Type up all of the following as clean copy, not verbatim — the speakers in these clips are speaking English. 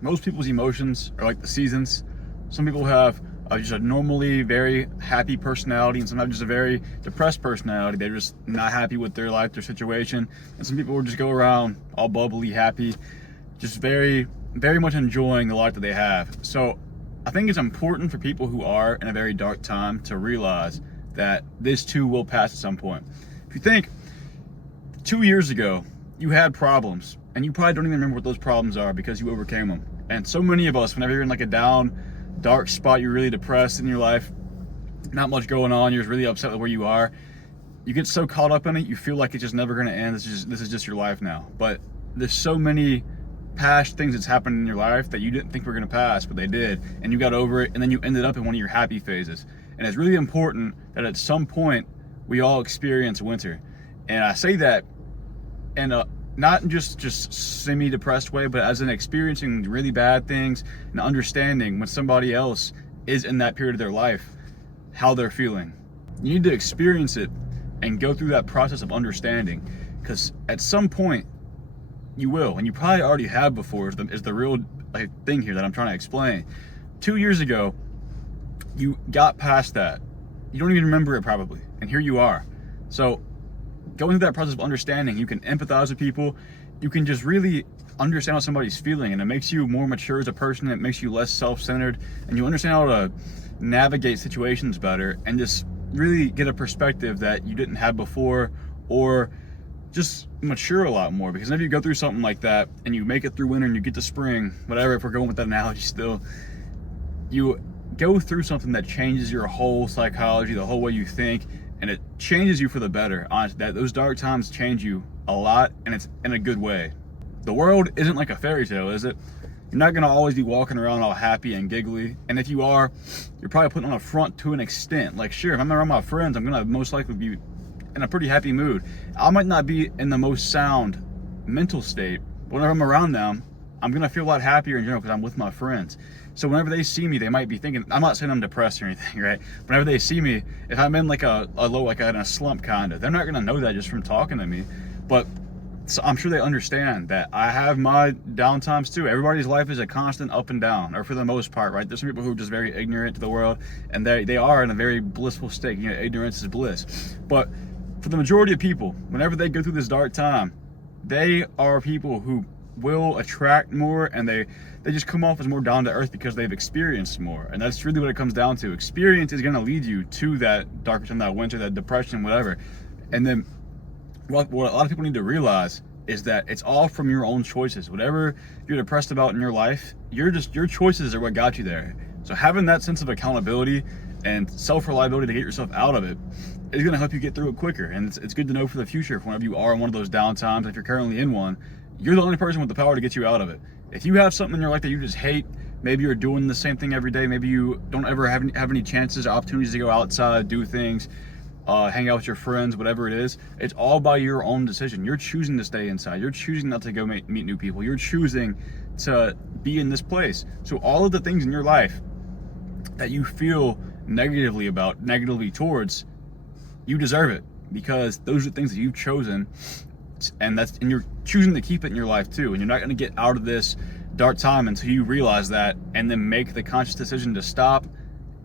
most people's emotions are like the seasons. Some people have just a normally very happy personality, and some have just a very depressed personality. They're just not happy with their life, their situation. And some people will just go around all bubbly, happy, just very, very much enjoying the life that they have. So I think it's important for people who are in a very dark time to realize that this too will pass at some point. If you think 2 years ago, you had problems, and you probably don't even remember what those problems are because you overcame them. And so many of us, whenever you're in like a down, dark spot, you're really depressed in your life, not much going on, you're really upset with where you are, you get so caught up in it, you feel like it's just never going to end. This is just your life now. But there's so many past things that's happened in your life that you didn't think were going to pass, but they did, and you got over it, and then you ended up in one of your happy phases. And it's really important that at some point we all experience winter. And I say that in a not just semi-depressed way, but as in experiencing really bad things and understanding when somebody else is in that period of their life, how they're feeling. You need to experience it and go through that process of understanding, because at some point you will, and you probably already have before, is the real thing here that I'm trying to explain. 2 years ago, you got past that. You don't even remember it probably, and here you are. So going through that process of understanding, you can empathize with people, you can just really understand how somebody's feeling, and it makes you more mature as a person, it makes you less self-centered, and you understand how to navigate situations better and just really get a perspective that you didn't have before, or just mature a lot more. Because if you go through something like that and you make it through winter and you get to spring, whatever, if we're going with that analogy still, you go through something that changes your whole psychology, the whole way you think, and it changes you for the better. Honestly, that those dark times change you a lot, and it's in a good way. The world isn't like a fairy tale, is it? You're not gonna always be walking around all happy and giggly, and if you are, you're probably putting on a front to an extent. Like, sure, if I'm around my friends, I'm gonna most likely be in a pretty happy mood. I might not be in the most sound mental state, but whenever I'm around them, I'm gonna feel a lot happier in general because I'm with my friends. So whenever they see me, they might be thinking, I'm not saying I'm depressed or anything, right? Whenever they see me, if I'm in like a low, like in a slump kind of, they're not gonna know that just from talking to me. But so I'm sure they understand that I have my down times too. Everybody's life is a constant up and down, or for the most part, right? There's some people who are just very ignorant to the world, and they are in a very blissful state. You know, ignorance is bliss. But for the majority of people, whenever they go through this dark time, they are people who will attract more, and they just come off as more down to earth because they've experienced more. And that's really what it comes down to. Experience is going to lead you to that darker time, that winter, that depression, whatever. And then what a lot of people need to realize is that it's all from your own choices. Whatever you're depressed about in your life, your choices are what got you there. So having that sense of accountability and self-reliability to get yourself out of it is going to help you get through it quicker. And it's good to know for the future, whenever you are in one of those down times, if you're currently in one, you're the only person with the power to get you out of it. If you have something in your life that you just hate, maybe you're doing the same thing every day, maybe you don't ever have any chances or opportunities to go outside, do things, hang out with your friends, whatever it is, it's all by your own decision. You're choosing to stay inside. You're choosing not to go meet new people. You're choosing to be in this place. So all of the things in your life that you feel negatively towards, you deserve it, because those are things that you've chosen, and you're choosing to keep it in your life too. And you're not going to get out of this dark time until you realize that, and then make the conscious decision to stop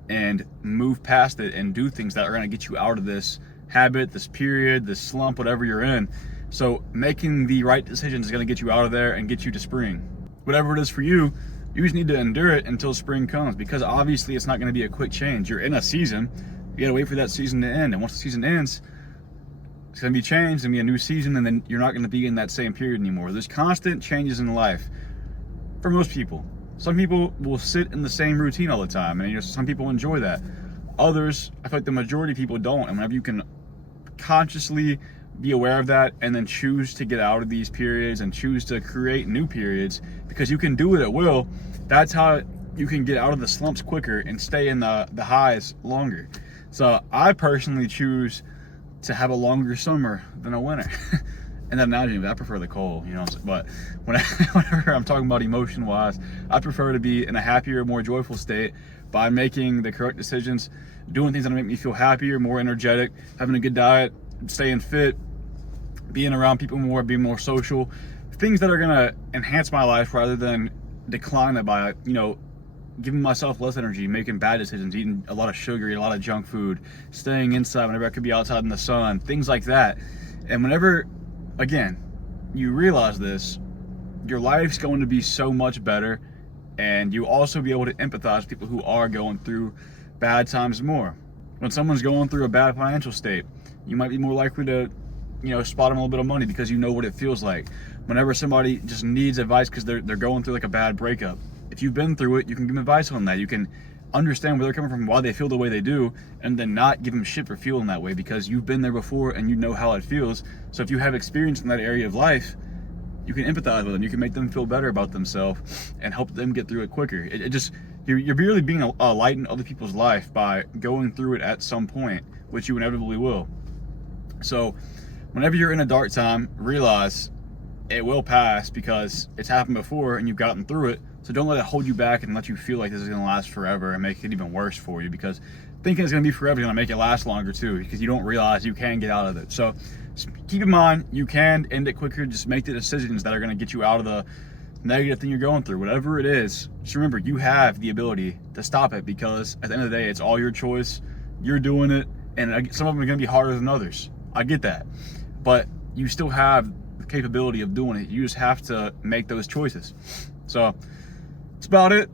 and move past it and do things that are going to get you out of this habit, this period, this slump, whatever you're in. So making the right decisions is going to get you out of there and get you to spring. Whatever it is for you, you just need to endure it until spring comes, because obviously it's not going to be a quick change. You're in a season, you got to wait for that season to end, and once the season ends, it's going to be changed, it's going to be a new season, and then you're not going to be in that same period anymore. There's constant changes in life for most people. Some people will sit in the same routine all the time, and some people enjoy that. Others, I feel like the majority of people don't, and whenever you can consciously be aware of that and then choose to get out of these periods and choose to create new periods, because you can do it at will, that's how you can get out of the slumps quicker and stay in the highs longer. So I personally choose to have a longer summer than a winter. And that analogy, I prefer the cold, you know. But whenever I'm talking about emotion-wise, I prefer to be in a happier, more joyful state by making the correct decisions, doing things that make me feel happier, more energetic, having a good diet, staying fit, being around people more, being more social, things that are gonna enhance my life rather than decline it by, you know, giving myself less energy, making bad decisions, eating a lot of sugar, eating a lot of junk food, staying inside whenever I could be outside in the sun, things like that. And whenever, again, you realize this, your life's going to be so much better, and you also be able to empathize with people who are going through bad times more. When someone's going through a bad financial state, you might be more likely to, you know, spot them a little bit of money because you know what it feels like. Whenever somebody just needs advice because they're going through like a bad breakup, if you've been through it, you can give them advice on that. You can understand where they're coming from, why they feel the way they do, and then not give them shit for feeling that way because you've been there before and you know how it feels. So if you have experience in that area of life, you can empathize with them. You can make them feel better about themselves and help them get through it quicker. It just, you're really being a light in other people's life by going through it at some point, which you inevitably will. So whenever you're in a dark time, realize it will pass because it's happened before and you've gotten through it. So don't let it hold you back and let you feel like this is going to last forever and make it even worse for you, because thinking it's going to be forever is going to make it last longer too, because you don't realize you can get out of it. So keep in mind, you can end it quicker. Just make the decisions that are going to get you out of the negative thing you're going through. Whatever it is, just remember you have the ability to stop it, because at the end of the day, it's all your choice. You're doing it, and some of them are going to be harder than others. I get that. But you still have the capability of doing it. You just have to make those choices. So that's about it.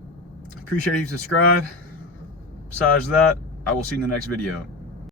Appreciate you subscribe. Besides that, I will see you in the next video.